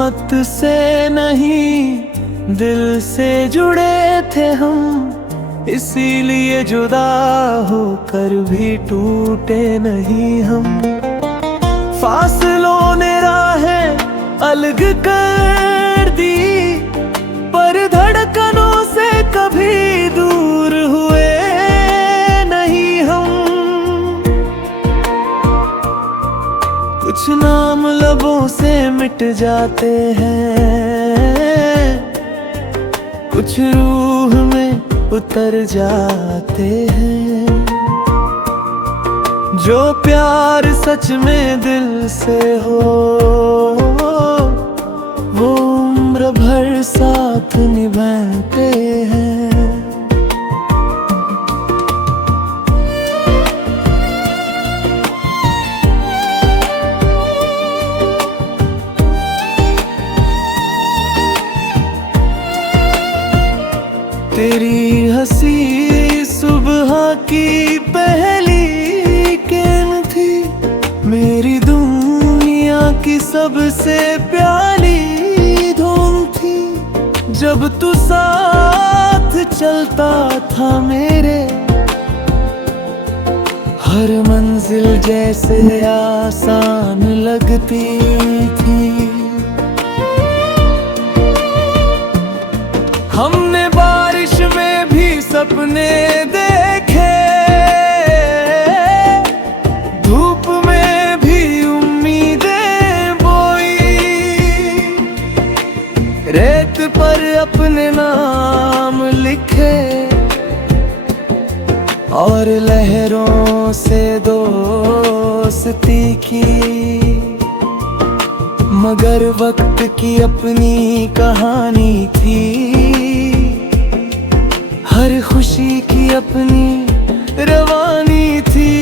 किस्मत से नहीं दिल से जुड़े थे हम, इसीलिए जुदा होकर भी टूटे नहीं हम। फासलों ने राहें अलग कर दी, पर धड़कनों से कभी दूर हुए नहीं हम। कुछ नाम लबों से मिट जाते हैं, कुछ रूह में उतर जाते हैं। जो प्यार सच में दिल से हो, वो उम्र भर साथ निभाते हैं। तेरी हंसी सुबह की पहली किरण थी, मेरी दुनिया की सबसे प्यारी धूम थी। जब तू साथ चलता था मेरे, हर मंजिल जैसे आसान लगती थी। हमने बारिश में भी सपने देखे, धूप में भी उम्मीदें बोई। रेत पर अपने नाम लिखे और लहरों से दोस्ती की। मगर वक्त की अपनी कहानी थी, हर खुशी की अपनी रवानी थी।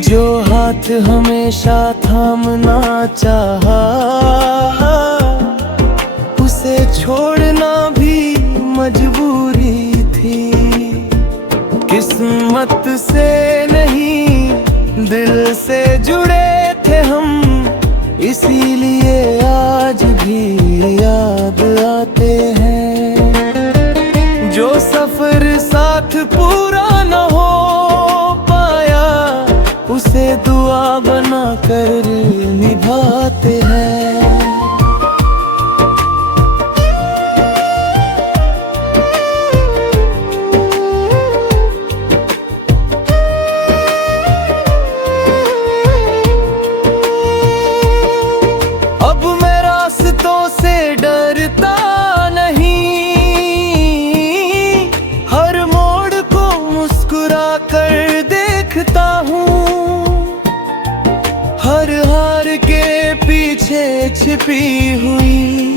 जो हाथ हमेशा थामना चाहा, उसे छोड़ना भी मजबूरी थी। किस्मत से नहीं दिल से जुड़े थे हम, इसीलिए आज भी याद आते हैं। जो सफर साथ पूरा न हो पाया, उसे दुआ बना कर निभाते हैं। हर हार के पीछे छिपी हुई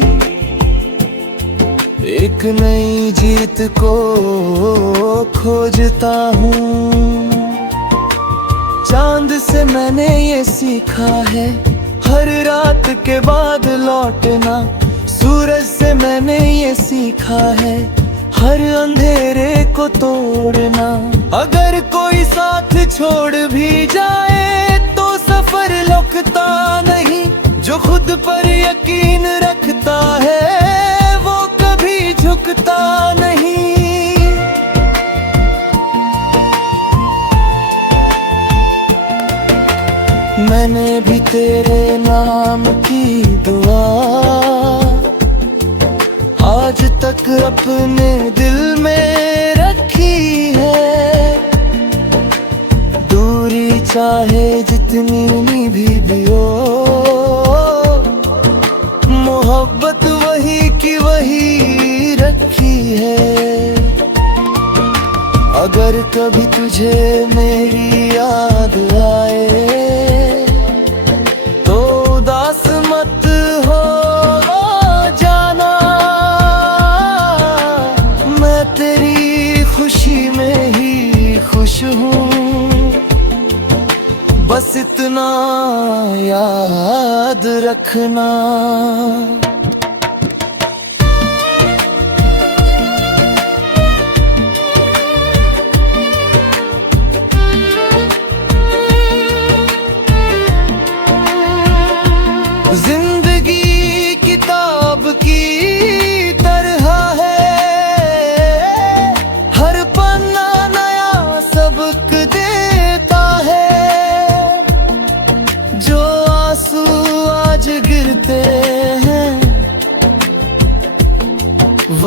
एक नई जीत को खोजता हूँ। चांद से मैंने ये सीखा है, हर रात के बाद लौटना। सूरज से मैंने ये सीखा है, हर अंधेरे को तोड़ना। अगर कोई साथ छोड़ भी जाए तो सफर लौटता नहीं। जो खुद पर यकीन रखता है, वो कभी झुकता नहीं। मैंने भी तेरे नाम की दुआ आज तक अपने दिल में रखी है। दूरी चाहे जितनी भी हो, मोहब्बत वही की वही रखी है। अगर कभी तुझे मेरी याद आए, तो उदास मत हो जाना। मैं तेरी खुशी में ही खुश हूँ, बस इतना याद रखना। जिंदगी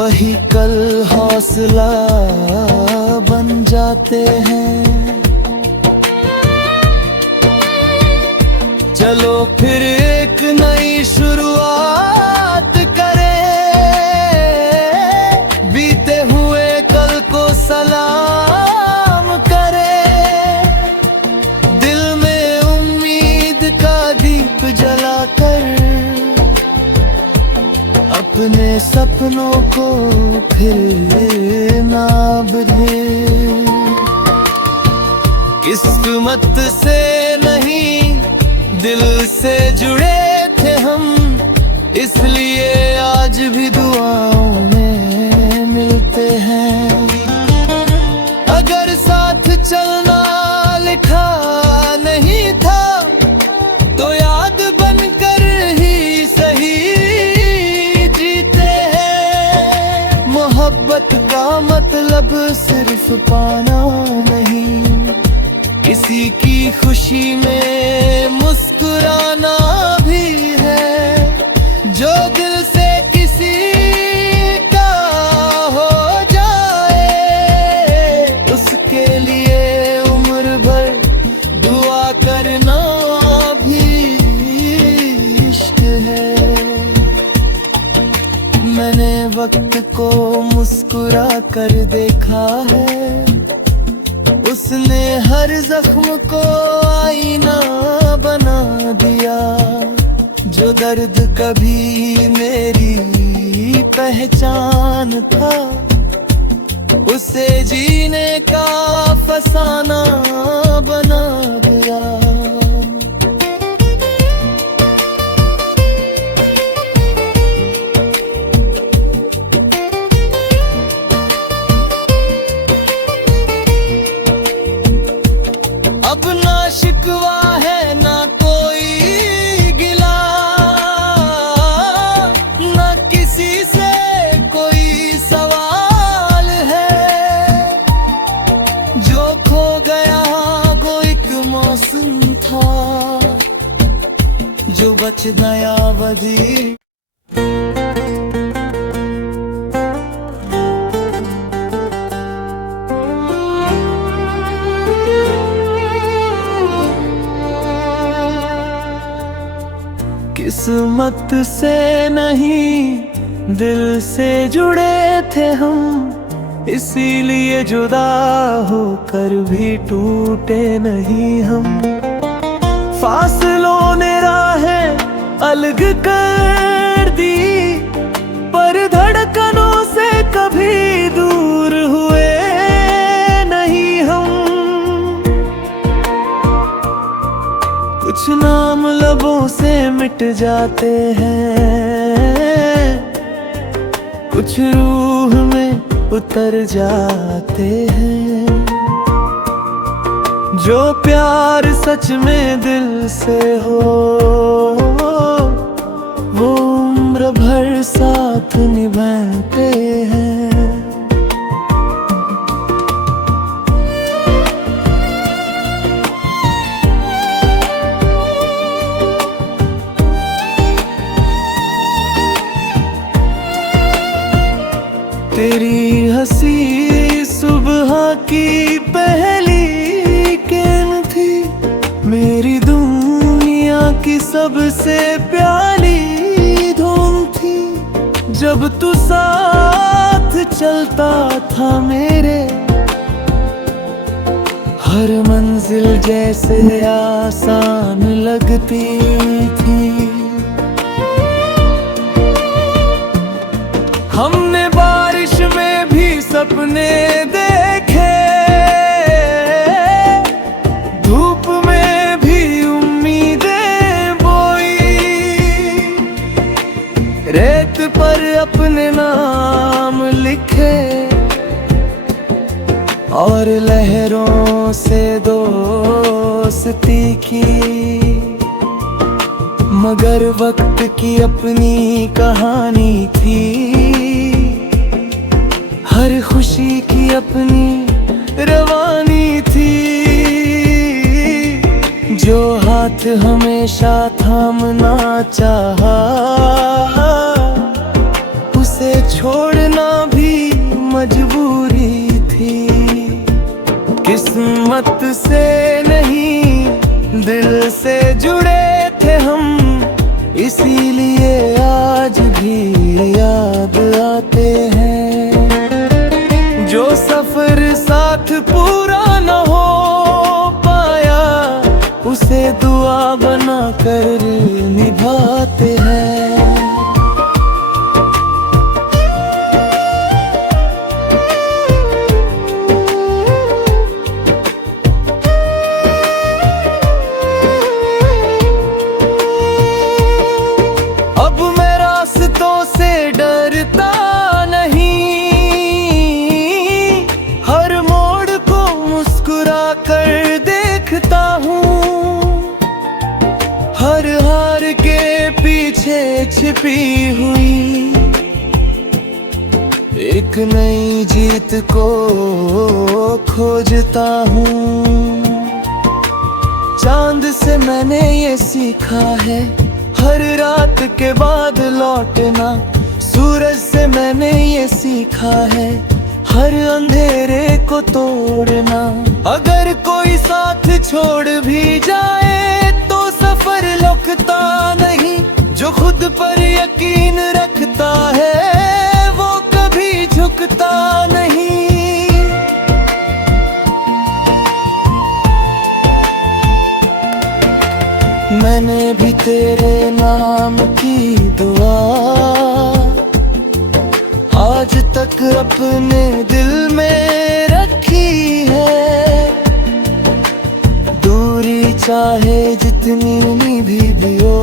वही कल हौसला बन जाते हैं। चलो फिर एक नई शुरुआत करें, बीते हुए कल को सलाम करें, दिल में उम्मीद का दीप जलाकर अपने सपनों को फिर ना बंधे। किस्मत से नहीं दिल से जुड़े थे हम, इसलिए आज भी दुआओं में मिलते हैं। अगर साथ चलना लिखा नहीं था तो याद बनकर ही सही जीते हैं। मोहब्बत का मतलब सिर्फ पाना नहीं, किसी की खुशी में मुस्कुराना भी है। जो दिल से किसी का हो जाए, उसके लिए उम्र भर दुआ करना भी इश्क है। मैंने वक्त को मुस्कुरा कर देखा है, उसने हर जख्म को आईना बना दिया। जो दर्द कभी मेरी पहचान था, उसे जीने का फसाना बना दिया। अब ना शिकवा है ना कोई गिला, ना किसी से कोई सवाल है। जो खो गया वो एक मौसम था, जो बच गया वही। किस्मत से नहीं दिल से जुड़े थे हम, इसीलिए जुदा होकर भी टूटे नहीं हम। फासलों ने राहें अलग कर दी, पर धड़कनों से कभी दूर हुए नहीं हम। कुछ नाम लबों से मिट जाते हैं, कुछ रूह में उतर जाते हैं। जो प्यार सच में दिल से हो, वो उम्र भर साथ निभाते हैं। तेरी हंसी सुबह की पहली किरण थी, मेरी दुनिया की सबसे प्यारी धूम थी। जब तू साथ चलता था मेरे, हर मंजिल जैसे आसान लगती थी। हमने बारिश में भी सपने देखे, धूप में भी उम्मीदें बोई। रेत पर अपने नाम लिखे और लहरों से दोस्ती की। मगर वक्त की अपनी कहानी थी, हर खुशी की अपनी रवानी थी। जो हाथ हमेशा थामना चाहा, उसे छोड़ना छिपी हुई एक नई जीत को खोजता हूँ। चांद से मैंने ये सीखा है हर रात के बाद लौटना। सूरज से मैंने ये सीखा है हर अंधेरे को तोड़ना। अगर कोई साथ छोड़ भी जाए तो सफर रुकता नहीं। जो खुद पर यकीन रखता है वो कभी झुकता नहीं। मैंने भी तेरे नाम की दुआ आज तक अपने दिल में रखी है। दूरी चाहे जितनी भी हो,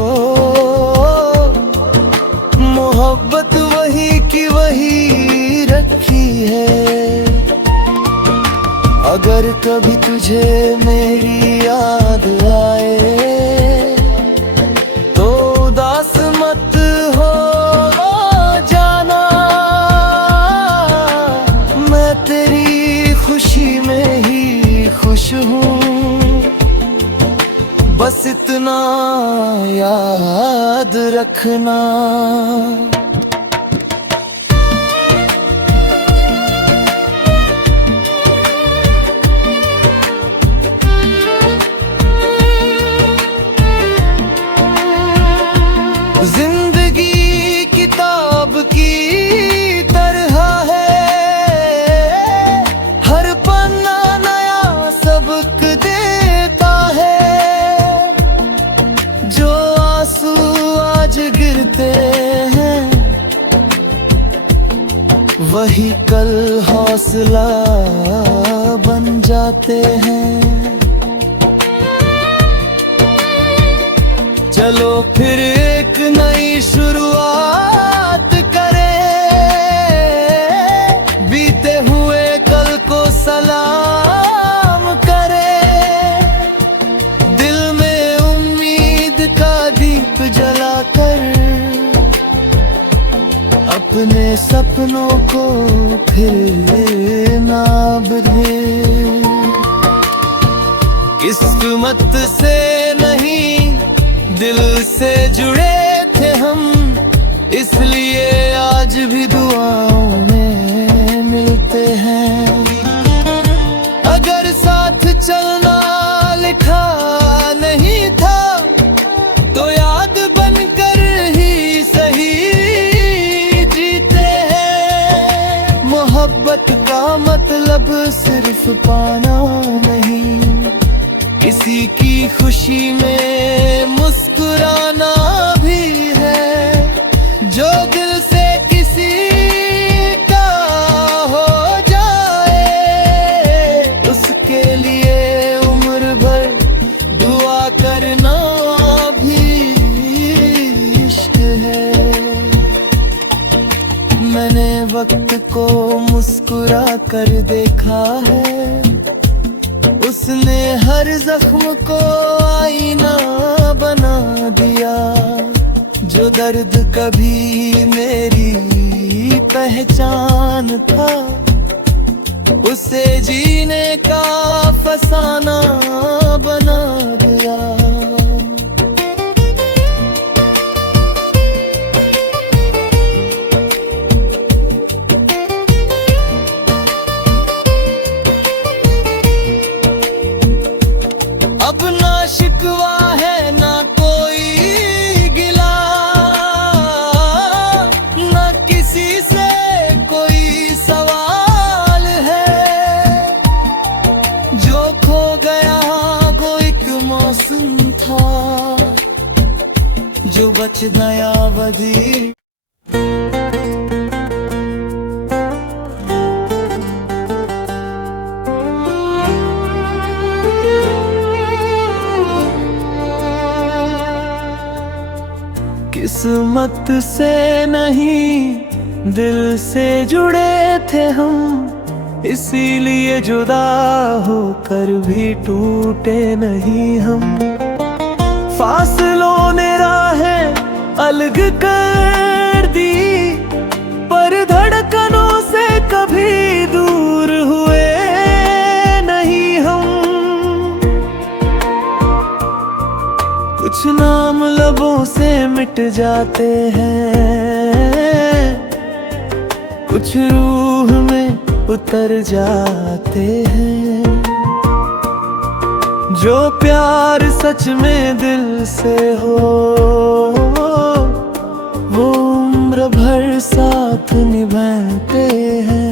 मोहब्बत वही की वही रखी है। अगर कभी तुझे मेरी याद आए तो उदास मत हो जाना। मैं तेरी खुशी में ही खुश हूँ, बस इतना याद रखना। जिंदगी किताब की तरह है, हर पन्ना नया सबक देता है। जो आंसू आज गिरते हैं वही कल हौसला बन जाते हैं। चलो फिर एक नई शुरुआत करें, बीते हुए कल को सलाम करें। दिल में उम्मीद का दीप जलाकर अपने सपनों को फिर ना बदले। किस्मत से नहीं दिल से जुड़े थे हम, इसलिए आज भी दुआओं में मिलते हैं। अगर साथ चलना लिखा नहीं था तो याद बनकर ही सही जीते हैं। मोहब्बत का मतलब सिर्फ पाना नहीं, किसी की खुशी में मुस्कुराना भी है। जो दिल से किसी का हो जाए उसके लिए उम्र भर दुआ करना भी इश्क है। मैंने वक्त को मुस्कुरा कर देखा है, उसने हर जख्म को आईना बना दिया। जो दर्द कभी मेरी पहचान था उसे जीने का फसाना बना दिया। अब ना शिकवा है ना कोई गिला, ना किसी से कोई सवाल है। जो खो गया वो एक मौसम था, जो बच गया वही। किस्मत से नहीं दिल से जुड़े थे हम, इसीलिए जुदा होकर भी टूटे नहीं हम। फासलों ने राहें अलग कर दी, पर धड़कनों से कभी दूर हुए नहीं हम। कुछ नाम लबों से मिट जाते हैं, कुछ रूह में उतर जाते हैं। जो प्यार सच में दिल से हो, वो उम्र भर साथ निभाते हैं।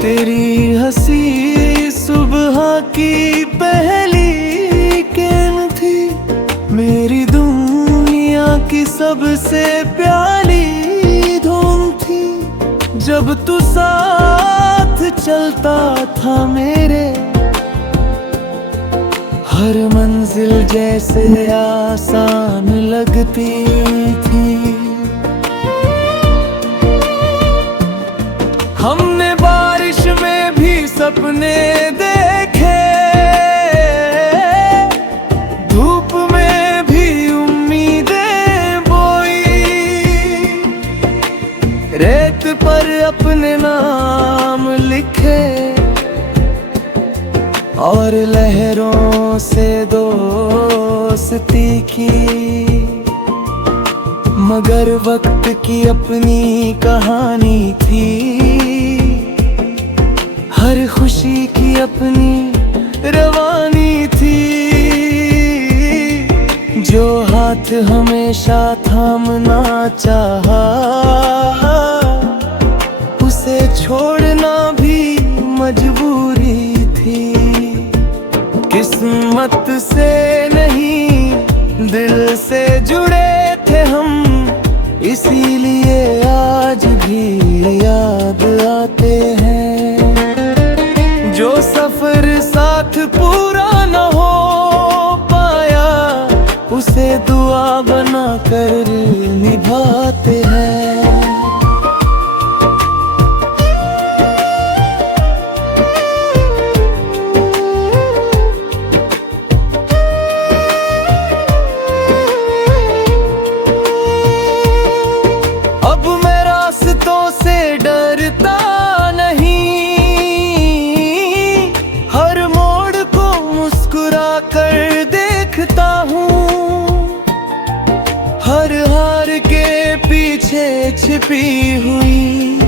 तेरी हंसी सुबह की पहली किरण थी, मेरी दुनिया की सबसे प्यारी धूम थी। जब तू साथ चलता था मेरे, हर मंजिल जैसे आसान लगती थी। हमने बारिश में भी सपने देखे, धूप में भी उम्मीदें बोई, रेत पर अपने नाम लिखे और लहरों से दोस्ती की। मगर वक्त की अपनी कहानी थी, हर खुशी की अपनी रवानी थी। जो हाथ हमेशा थामना चाहा, उसे छोड़ना भी मजबूरी थी। किस्मत से नहीं दिल से जुड़े थे हम, इसीलिए आज भी याद आते हैं। जो सफर साथ पूरा न हो पाया, उसे दुआ बना कर निभाते हैं। हर हार के पीछे छिपी हुई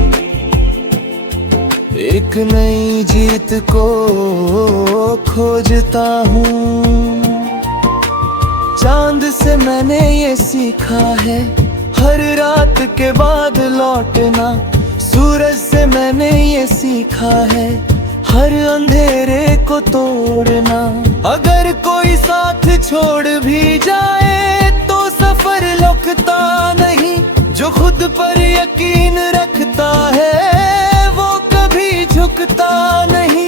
एक नई जीत को खोजता हूँ। चांद से मैंने ये सीखा है, हर रात के बाद लौटना। सूरज से मैंने ये सीखा है, हर अंधेरे को तोड़ना। अगर कोई साथ छोड़ भी जाए तो सफर लौटता नहीं। जो खुद पर यकीन रखता है, वो कभी झुकता नहीं।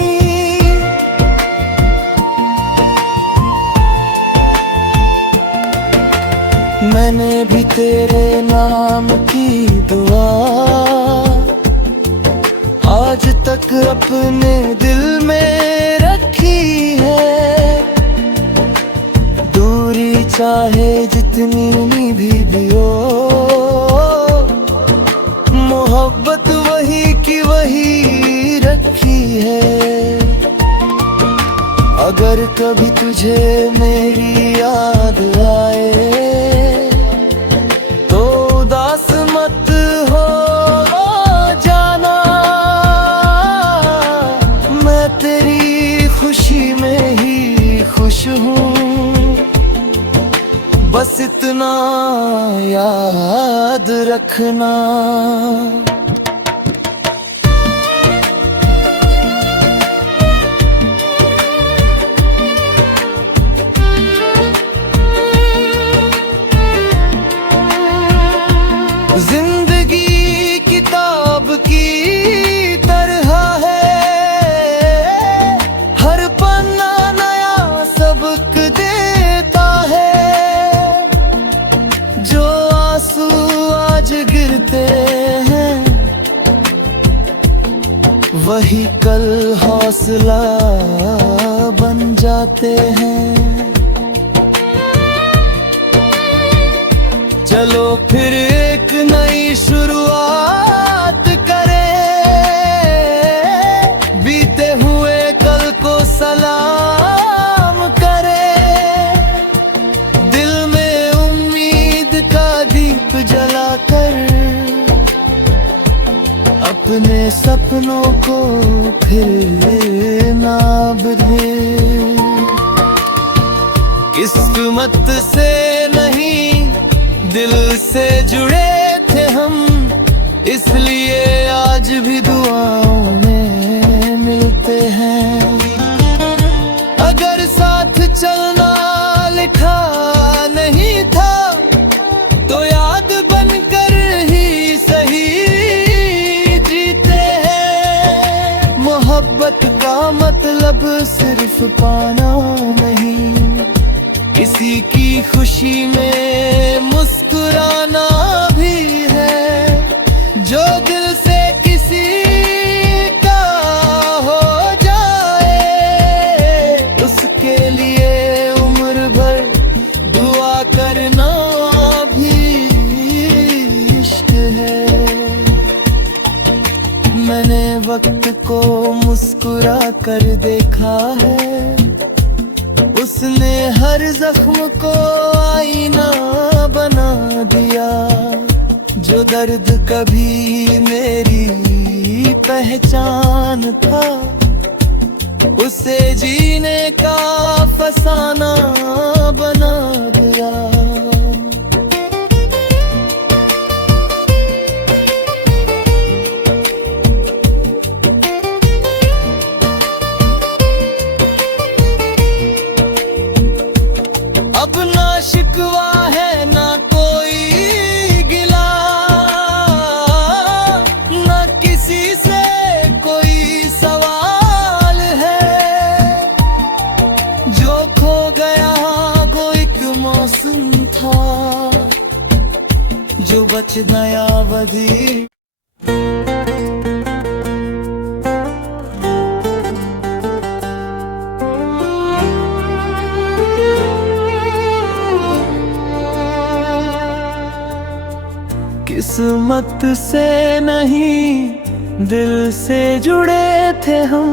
मैंने भी तेरे नाम की दुआ आज तक अपने दिल में रखी है। दूरी चाहे जितनी भी हो, मोहब्बत वही की वही रखी है। अगर कभी तुझे मेरी याद आए तो उदास मत हो जाना। मैं तेरी खुशी में ही खुश हूँ, बस इतना याद रखना। जिंदगी किताब की तरह है, हर पन्ना नया सबक देता है। जो आंसू वही कल हौसला बन जाते हैं। चलो फिर एक नई शुरुआत करें, बीते हुए कल को सलाम करें, दिल में उम्मीद का दीप जलाकर अपने सपनों को फिर ना बंधे। किस्मत से नहीं दिल से जुड़े थे हम, इसलिए आज भी दुआओं में मिलते हैं। अगर साथ चलना लिखा नहीं था तो याद बनकर ही सही जीते हैं। मोहब्बत का मतलब सिर्फ पाना नहीं, किसी की खुशी में मुस्कुराना भी है। जो दिल से किसी का हो जाए, उसके लिए उम्र भर दुआ करना भी इश्क है। मैंने वक्त को मुस्कुरा कर देखा है, उसने हर जख्म को आईना बना दिया। जो दर्द कभी मेरी पहचान था, उसे जीने का फसाना बना दिया। अब ना शिकवा है ना कोई गिला, ना किसी से कोई सवाल है। जो खो गया वो एक मौसम था, जो बच गया वही। किस्मत से नहीं दिल से जुड़े थे हम,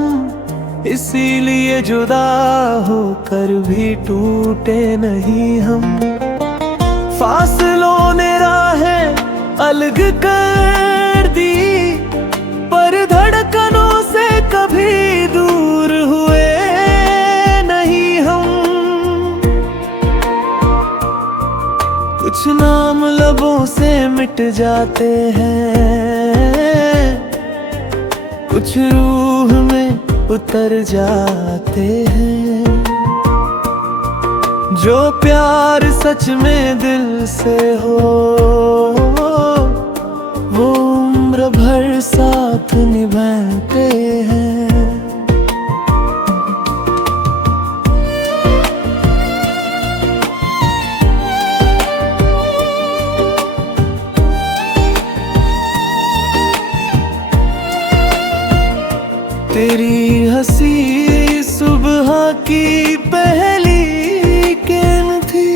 इसीलिए जुदा होकर भी टूटे नहीं हम। फासलों ने राहें अलग कर दी, पर धड़कनों से कभी दूर हुए नहीं हम। कुछ नाम लबों से मिट जाते हैं, कुछ रूह में उतर जाते हैं। जो प्यार सच में दिल से हो, वो उम्र भर साथ निभाते हैं। तेरी हंसी सुबह की पहली किरण थी,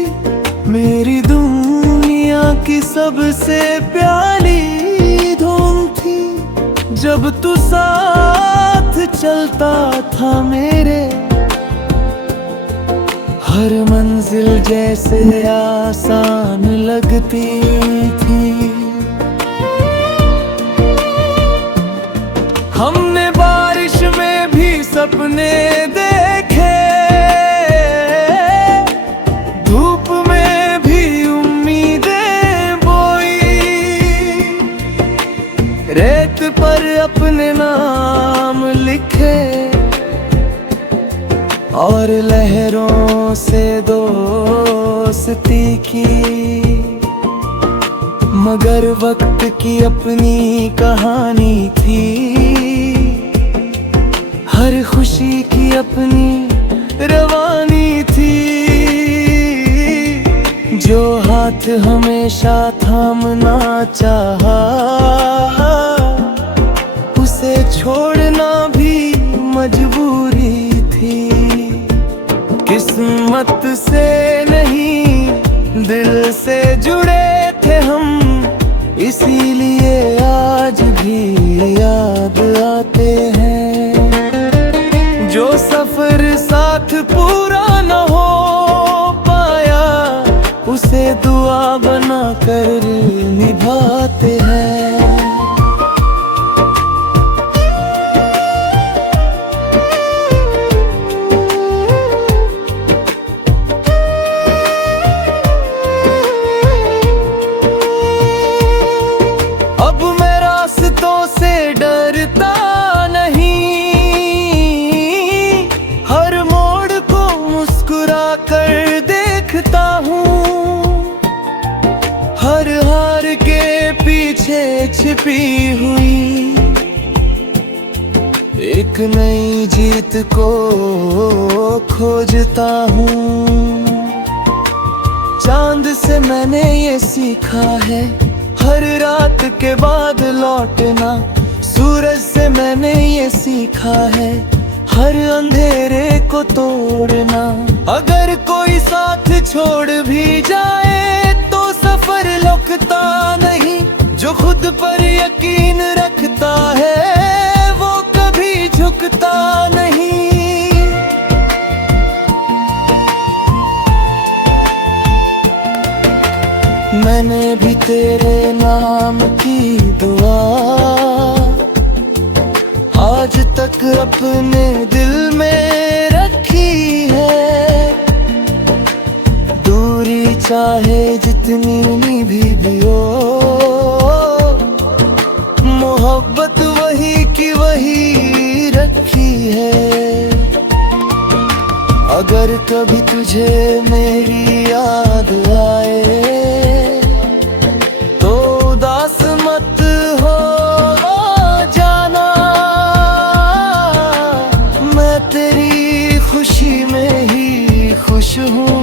मेरी दुनिया की सबसे प्यारी धूम थी। जब तू साथ चलता था मेरे, हर मंजिल जैसे आसान लगती थी। हमने बारिश में भी सपने देखे, धूप में भी उम्मीदें बोई। रेत पर अपने नाम लिखे और लहरों से दोस्ती की। मगर वक्त की अपनी कहानी थी, हर खुशी की अपनी रवानी थी। जो हाथ हमेशा थामना चाहा, उसे छोड़ना छिपी हुई एक नई जीत को खोजता हूँ। चांद से मैंने ये सीखा है हर रात के बाद लौटना। सूरज से मैंने ये सीखा है हर अंधेरे को तोड़ना। अगर कोई साथ छोड़ भी जाए तो सफर रुकता नहीं। जो खुद पर यकीन रखता है वो कभी झुकता नहीं। मैंने भी तेरे नाम की दुआ आज तक अपने दिल में रखी है। दूरी चाहे जितनी भी हो, मोहब्बत वही की वही रखी है। अगर कभी तुझे मेरी याद आए तो उदास मत हो जाना। मैं तेरी खुशी में ही खुश हूँ,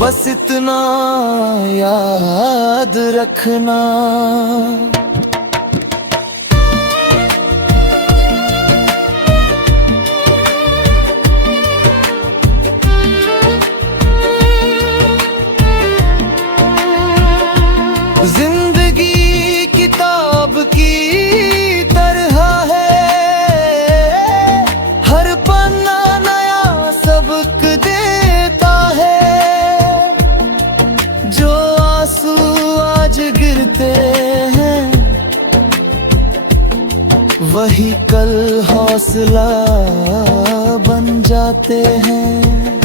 बस इतना याद रखना। जिंदगी किताब की तरह है, हर पन्ना नया सबक देता है। जो आंसू आज गिरते हैं वही कल हौसला बन जाते हैं।